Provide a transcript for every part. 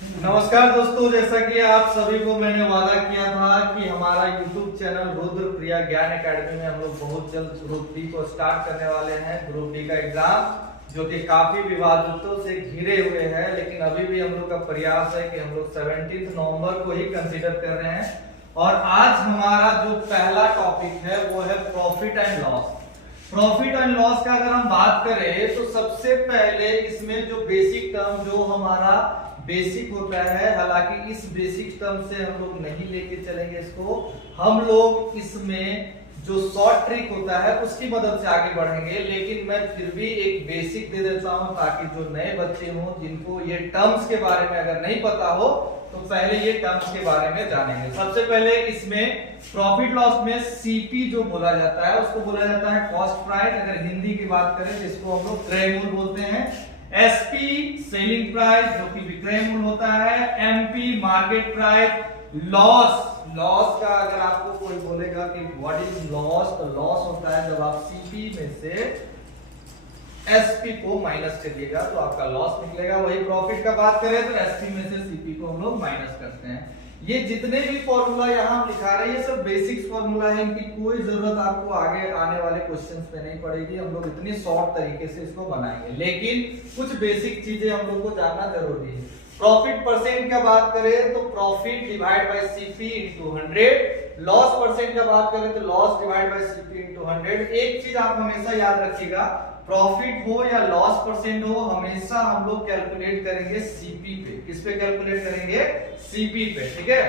नमस्कार दोस्तों, जैसा कि आप सभी को मैंने वादा किया था कि हमारा YouTube चैनल रुद्रप्रिया ज्ञान एकेडमी में हम लोग बहुत जल्द ग्रुप डी को स्टार्ट करने वाले हैं। ग्रुप डी का एग्जाम जो कि काफी विवादों से घिरे हुए हैं, लेकिन अभी भी हम लोग का प्रयास है कि हम लोग 17 नवंबर को ही कंसीडर कर रहे हैं। और आज हमारा जो पहला टॉपिक है वो है profit and loss. Profit and loss का अगर हम बात करें तो सबसे पहले इसमें जो बेसिक टर्म जो हमारा बेसिक होता है, हालांकि इस बेसिक टर्म से हम लोग नहीं लेके चलेंगे इसको, हम लोग इसमें जो शॉर्ट ट्रिक होता है उसकी मदद से आगे बढ़ेंगे। लेकिन मैं फिर भी एक बेसिक दे देता हूं ताकि जो नए बच्चे हों जिनको ये टर्म्स के बारे में अगर नहीं पता हो तो पहले ये टर्म्स के बारे में जानेंगे। सबसे पहले इसमें प्रॉफिट लॉस में सीपी जो बोला जाता है उसको बोला जाता है कॉस्ट प्राइस। अगर हिंदी की बात करें जिसको हम लोग क्रय मूल्य बोलते हैं। एसपी सेलिंग प्राइस जो कि विक्रय मूल्य होता है। MP market price. लॉस का अगर आपको कोई बोलेगा कि व्हाट इज लॉस, तो लॉस होता है जब आप सीपी में से एसपी को माइनस करिएगा तो आपका लॉस निकलेगा। वही प्रॉफिट का बात करें तो एसपी में से सीपी को हम लोग माइनस करते हैं। ये जितने भी फॉर्मूला यहाँ हम लिखा रहे हैं ये सब बेसिक्स फॉर्मूला है, इनकी कोई जरूरत आपको आगे आने वाले क्वेश्चंस में नहीं पड़ेगी। हम लोग इतनी शॉर्ट तरीके से इसको बनाएंगे, लेकिन कुछ बेसिक चीजें हम लोग को जानना जरूरी है। प्रॉफिट परसेंट का बात करें तो profit divide by CP into 100। Loss percent का बात करें तो loss divide by CP into 100। एक चीज आप हमेशा याद रखिएगा, प्रॉफिट हो या लॉस परसेंट हो, हमेशा हम लोग कैलकुलेट करेंगे सीपी पे। किस पे कैलकुलेट करेंगे? सीपी पे, ठीक है।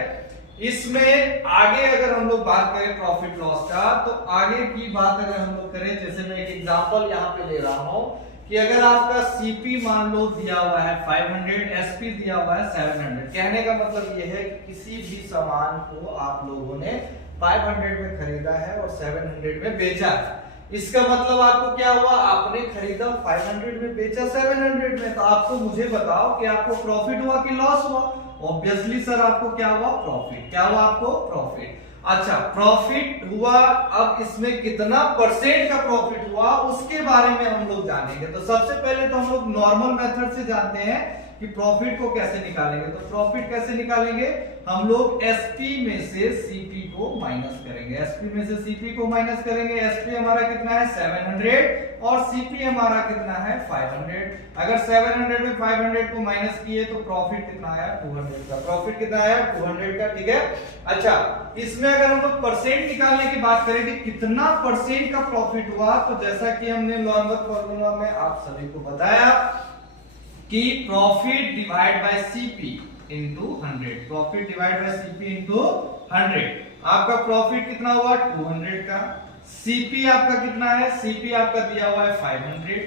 इसमें आगे अगर हम लोग बात करें प्रॉफिट लॉस का, तो आगे की बात अगर हम लोग करें, जैसे मैं एक एग्जांपल यहाँ पे ले रहा हूं कि अगर आपका सीपी मान लो दिया हुआ है 500, एसपी दिया हुआ है 700। कहने का मतलब यह है कि किसी भी सामान को आप लोगों ने 500 में खरीदा है और 700 में बेचा है। इसका मतलब आपको क्या हुआ? आपने खरीदा 500 में, बेचा 700 में। तो आपको मुझे बताओ कि आपको प्रॉफिट हुआ कि लॉस हुआ? ऑब्वियसली सर आपको क्या हुआ? प्रॉफिट। क्या हुआ आपको? प्रॉफिट। अच्छा, प्रॉफिट हुआ। अब इसमें कितना परसेंट का प्रॉफिट हुआ उसके बारे में हम लोग जानेंगे। तो सबसे पहले तो हम लोग नॉर्मल मेथड से जानते हैं कि प्रॉफिट को कैसे निकालेंगे। तो प्रॉफिट कैसे निकालेंगे? हम लोग एसपी में से सीपी को माइनस करेंगे। एसपी में से सीपी को माइनस करेंगे। एसपी हमारा कितना है? 700 और सीपी हमारा कितना है? 500। अगर 700 में 500 को माइनस किए तो प्रॉफिट कितना आया? 200 का। प्रॉफिट कितना आया? 200 का, ठीक है। अच्छा, इसमें अगर हम लोग परसेंट निकालने की बात करें कि कितना परसेंट का प्रॉफिट हुआ, तो जैसा कि हमने नॉर्मल फॉर्मूला में आप सभी को बताया कि profit divide by CP into 100। Profit divide by CP into 100। आपका प्रॉफिट कितना हुआ? 200 का। सीपी आपका कितना है? सीपी आपका दिया हुआ है 500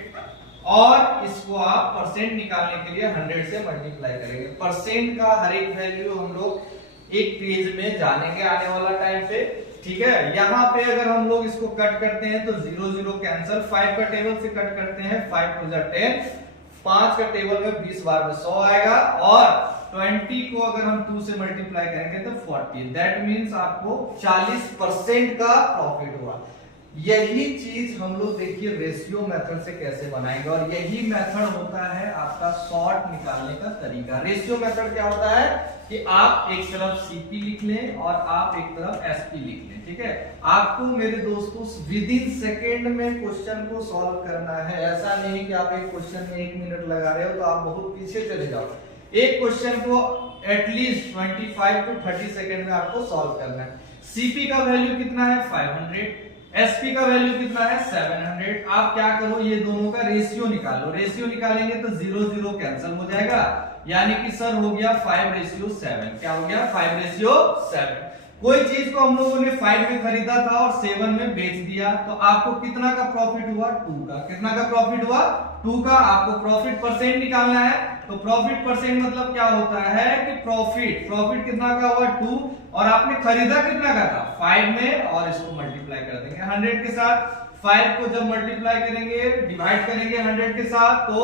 और इसको आप परसेंट निकालने के लिए 100 से मल्टीप्लाई करेंगे। परसेंट का हर एक वैल्यू हम लोग एक पेज में जानेंगे आने वाला टाइम पे, ठीक है। यहाँ पे अगर हम लोग इसको कट करते हैं तो 0 0 कैंसिल। 5 का टेबल से कट करते हैं, 5 2 10। 5 का टेबल में 20 बार में 100 आएगा और 20 को अगर हम 2 से मल्टीप्लाई करेंगे तो 40। दैट मींस आपको 40% का प्रॉफिट हुआ। यही चीज हम लोग देखिए रेशियो मेथड से कैसे बनाएंगे, और यही मेथड होता है आपका शॉर्ट निकालने का तरीका। रेशियो मेथड क्या होता है कि आप एक तरफ सीपी लिख लें और आप एक तरफ एसपी लिख लें, ठीक है। आपको मेरे दोस्तों विद इन सेकेंड में क्वेश्चन को सॉल्व करना है। ऐसा नहीं कि आप एक क्वेश्चन में 1 मिनट लगा रहे हो तो आप बहुत पीछे चले जाओ। एक क्वेश्चन को एटलीस्ट 25 to 30 सेकेंड में आपको सॉल्व करना है। सीपी का वैल्यू कितना है? 500। एसपी का वैल्यू कितना है? 700। आप क्या करो, ये दोनों का रेशियो निकालो। रेशियो निकालेंगे तो 0 0 कैंसिल हो जाएगा, यानी कि सर हो गया 5:7। क्या हो गया? 5:7। कोई चीज को हम लोगों ने 5 में खरीदा था और 7 में बेच दिया, तो आपको कितना का प्रॉफिट हुआ? 2 का। कितना का प्रॉफिट हुआ? 2 का। आपको प्रॉफिट परसेंट निकालना है, तो प्रॉफिट परसेंट मतलब क्या होता है कि प्रॉफिट कितना का हुआ? 2, और आपने खरीदा कितना का था? 5 में, और इसको मल्टीप्लाई कर देंगे 100 के साथ। 5 को जब मल्टीप्लाई करेंगे, डिवाइड करेंगे 100 के साथ, तो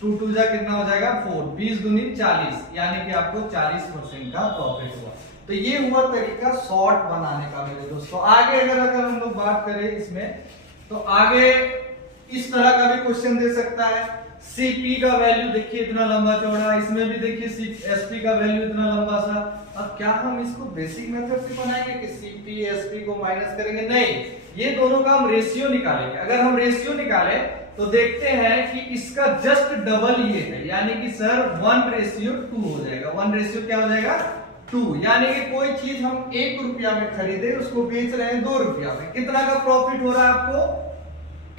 2 2 जा कितना हो जाएगा? 4। 20 दूनी 40, यानी कि आपको 40% का प्रॉफिट हुआ। तो ये हुआ तरीका शॉर्ट बनाने का मेरे दोस्तों। आगे अगर हम लोग बात करें इसमें, तो आगे इस तरह का भी क्वेश्चन दे सकता है। सीपी का वैल्यू देखिए इतना लंबा चौड़ा, इसमें भी देखिए एसपी का वैल्यू इतना लंबा सा। अब क्या हम इसको बेसिक मेथड से बनाएंगे कि सीपी एसपी को माइनस करेंगे? नहीं, ये दोनों का हम रेशियो निकालेंगे। अगर हम रेशियो निकाले तो देखते हैं कि इसका जस्ट डबल ये है, यानी कि सर 1:2 हो जाएगा। 1 क्या हो जाएगा? 2। यानी कि कोई चीज हम 1 रुपया में खरीदे, उसको बेच रहे हैं 2 रुपया में। कितना का प्रॉफिट हो रहा है आपको?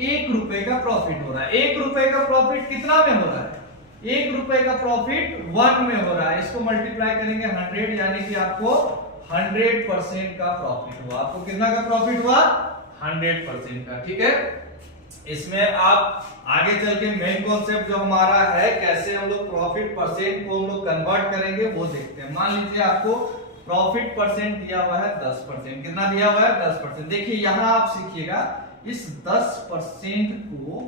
1 रुपए का प्रॉफिट हो रहा है। 1 रुपए का प्रॉफिट कितना में हो रहा है? 1 रुपए का प्रॉफिट 1 में हो रहा है। इसको मल्टीप्लाई करेंगे 100, यानी कि आपको 100% का प्रॉफिट हुआ। आपको कितना का प्रॉफिट हुआ? 100% का। ठीक है, इसमें आप आगे चल के मेन कॉन्सेप्ट जो हमारा है, कैसे हम लोग प्रॉफिट परसेंट को हम लोग कन्वर्ट करेंगे, वो देखते हैं। मान लीजिए आपको प्रॉफिट परसेंट दिया हुआ है 10%। कितना दिया हुआ है? 10%। देखिए यहां आप सीखिएगा, इस 10% को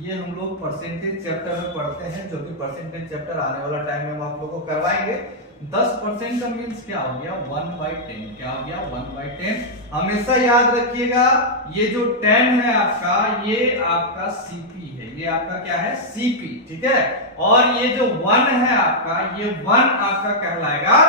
ये हम लोग परसेंटेज चैप्टर में पढ़ते हैं, जो कि परसेंटेज चैप्टर आने वाला टाइम में हम आप लोगों को करवाएंगे। 10% का मींस क्या हो गया? 1/10। क्या हो गया? 1/10। हमेशा याद रखिएगा, ये जो 10 है आपका, ये आपका सीपी है। ये आपका क्या है? सीपी। ठीक है, और ये जो 1 है आपका, ये 1 आपका कहलाएगा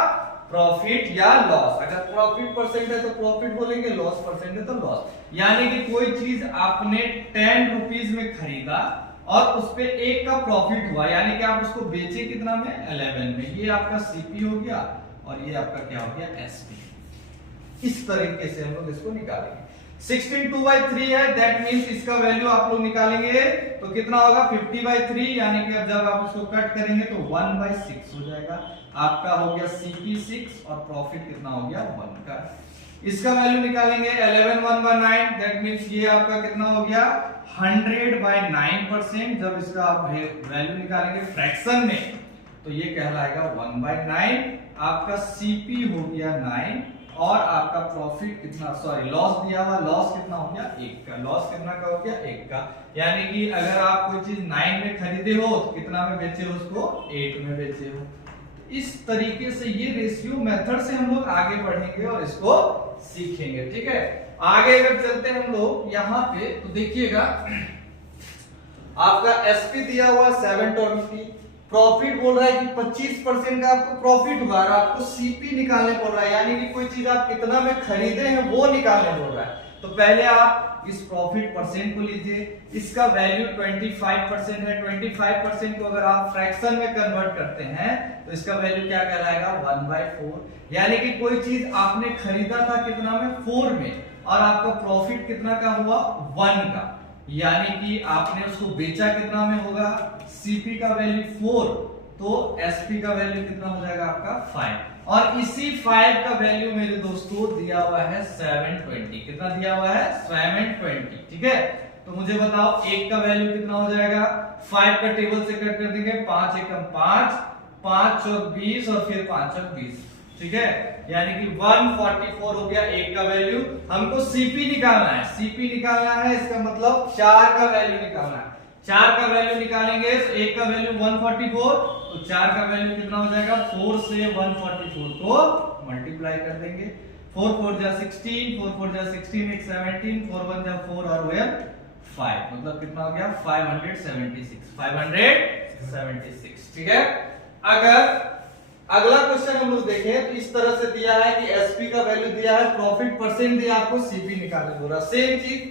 प्रॉफिट या लॉस। अगर प्रॉफिट परसेंट है तो प्रॉफिट बोलेंगे, लॉस परसेंट है तो लॉस। यानी कि कोई चीज आपने 10 रुपीज में खरीदा और उस पे 1 का प्रॉफिट हुआ, यानी कि आप उसको बेचे कितना में? 11 में। ये आपका सीपी हो गया और ये आपका क्या हो गया? एसपी। इस तरीके से हम लोग इसको निकालेंगे। 16 2/3 है, दैट मींस इसका वैल्यू आप लोग निकालेंगे तो कितना होगा? 50/3, यानी कि अब जब आप इसको कट करेंगे तो 1/6 हो जाएगा। आपका हो गया सीपी 6 और प्रॉफिट कितना हो गया? 1 का। इसका वैल्यू निकालेंगे 11 1/9, दैट मींस ये आपका कितना हो गया? 100/9%। जब इसका आप वैल्यू निकालेंगे फ्रैक्शन में तो ये कहलाएगा 1/9। आपका सीपी हो गया 9 और आपका प्रॉफिट कितना, सॉरी लॉस दिया हुआ, लॉस कितना हो गया? 1 का। लॉस कितना का हो गया? 1 का। यानी कि अगर आप कोई चीज 9 में खरीदे हो तो कितना में बेचे हो? उसको 8 में बेचे हो। इस तरीके से ये रेशियो मेथड से हम लोग आगे बढ़ेंगे और इसको सीखेंगे। ठीक है, आगे अगर चलते हैं हम लोग यहाँ पे तो देखिएगा, आपका एसपी दिया हुआ 720, प्रॉफिट बोल रहा है कि 25% का आपको प्रॉफिट हुआ और आपको सीपी निकालने बोल रहा है, यानी कि कोई चीज आप कितना में खरीदे हैं वो निकालने बोल रहा है। तो पहले आप इस प्रॉफिट परसेंट को लीजिए, इसका वैल्यू 25% है। 25% को अगर आप फ्रैक्शन में कन्वर्ट करते हैं तो इसका वैल्यू क्या कहलाएगा? 1/4। यानी कि कोई चीज आपने खरीदा था कितना में? 4 में, और आपका प्रॉफिट कितना का हुआ? 1 का। यानी कि आपने उसको बेचा कितना में होगा? सीपी का वैल्यू 4, तो एसपी का वैल्यू कितना हो जाएगा आपका? 5। और इसी 5 का वैल्यू मेरे दोस्तों दिया हुआ है 720। कितना दिया हुआ है? 720। ठीक है, तो मुझे बताओ 1 का वैल्यू कितना हो जाएगा? 5 का टेबल से कट कर देंगे, 5 एकम 5, 5 चौक 20 और फिर 5 चौक 20। ठीक है, यानी कि 144 हो गया 1 का वैल्यू। हमको सीपी निकालना है, सीपी निकालना है, इसका मतलब 4 का वैल्यू निकालना है। 4 का वैल्यू निकालेंगे तो 1 का वैल्यू 144, तो 4 का वैल्यू कितना हो जाएगा? 4 से 144 को मल्टीप्लाई कर देंगे। 4 4 जा 16, 4 4 जा 16, 1 17, 4 1 जा 4 और 5, मतलब कितना हो गया? 576। 576। ठीक है, अगर अगला क्वेश्चन हम लोग देखें तो इस तरह से दिया है कि एसपी का वैल्यू दिया है, प्रॉफिट परसेंट दिया, आपको सीपी निकालने बोला। सेम चीज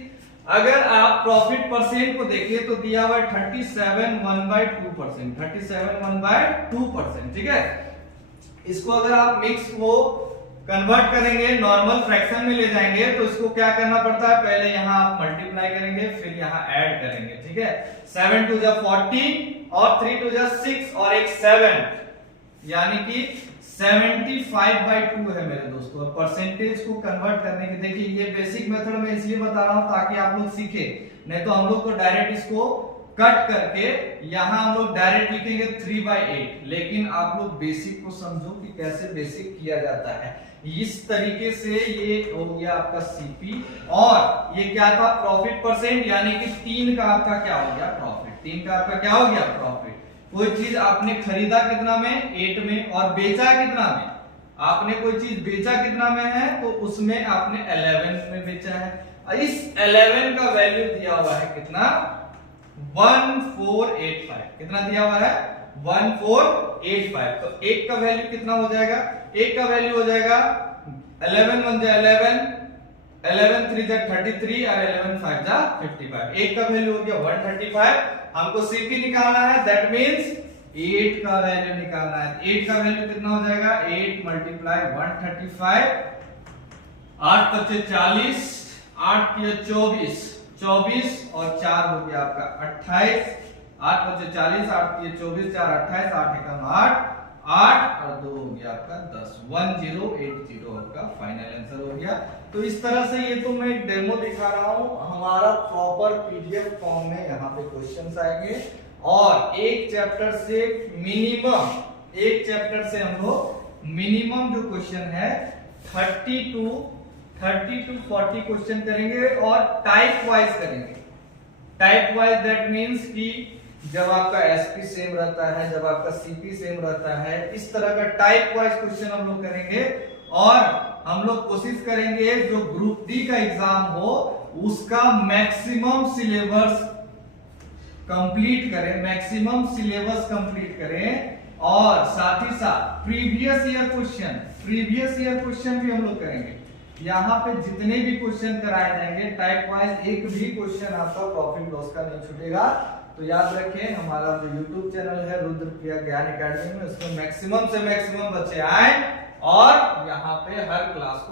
अगर आप प्रॉफिट परसेंट को देखें तो दिया हुआ 37 1/2%। 37 1/2%। ठीक है, इसको अगर आप मिक्स को कन्वर्ट करेंगे, नॉर्मल फ्रैक्शन में ले जाएंगे तो इसको क्या करना पड़ता है? पहले यहाँ आप मल्टीप्लाई करेंगे, फिर यहाँ ऐड करेंगे। ठीक है, 7 2 जा 40 और 3 2 जा 6 और एक 7, यानी कि 75/2 है मेरे दोस्तों। और परसेंटेज को कन्वर्ट करने के, देखिए ये बेसिक मेथड में इसलिए बता रहा हूं ताकि आप लोग सीखे, नहीं तो हम लोग तो डायरेक्ट इसको कट करके यहां हम लोग डायरेक्ट लिखेंगे 3/8, लेकिन आप लोग बेसिक को समझो कि कैसे बेसिक किया जाता है। इस तरीके से ये हो गया आपका सीपी, और ये क्या था? प्रॉफिट परसेंट, यानी कि 3 का आपका क्या हो गया? प्रॉफिट। 3 का आपका क्या हो गया? प्रॉफिट। कोई चीज आपने खरीदा कितना में? 8 में, और बेचा कितना में? आपने कोई चीज बेचा कितना में है? तो उसमें आपने 11 में बेचा है। इस 11 का वैल्यू दिया हुआ है कितना? 1485। कितना दिया हुआ है 1485। तो एक का वैल्यू कितना हो जाएगा, एक का वैल्यू हो जाएगा 11 1 जा 11, 11 3 जा 33 और 11 5 जा 55। एक का वैल्यू हो गया 135। हमको सीपी निकालना है, दैट मींस 8 का वैल्यू निकालना है। 8 का वैल्यू कितना हो जाएगा 8 मल्टीप्लाई 135, 8 पचे 40, 8 किया 24, 24 और 4 हो गया आपका 28, 8 पचे 40, 8 किए 24, 4 28, 8 एकम 8, 8 और 2 हो गया आपका 10। 1080 आपका फाइनल आंसर हो गया। तो इस तरह से ये तो मैं एक डेमो दिखा रहा हूं, हमारा प्रॉपर पीडीएफ फॉर्म में यहाँ पे क्वेश्चंस आएंगे और एक चैप्टर से मिनिमम, एक चैप्टर से हम लोग मिनिमम जो क्वेश्चन है 30 टू 40 क्वेश्चन करेंगे और टाइप वाइज करेंगे। टाइप वाइज दैट मींस कि जब आपका एसपी सेम रहता है, जब आपका सीपी सेम रहता है, इस तरह का टाइप वाइज क्वेश्चन हम लोग करेंगे और हम लोग कोशिश करेंगे जो ग्रुप डी का एग्जाम हो उसका मैक्सिमम सिलेबस कंप्लीट करें, मैक्सिमम सिलेबस कंप्लीट करें और साथ ही साथ प्रीवियस ईयर क्वेश्चन भी हम लोग करेंगे। यहाँ पे जितने भी क्वेश्चन कराए जाएंगे टाइप वाइज, एक भी क्वेश्चन आपका प्रॉफिट लॉस का नहीं छूटेगा। तो याद रखें हमारा जो YouTube चैनल है रुद्रप्रिया ज्ञान एकेडमी में, उसमें मैक्सिमम से मैक्सिमम बच्चे आए और यहाँ पे हर क्लास को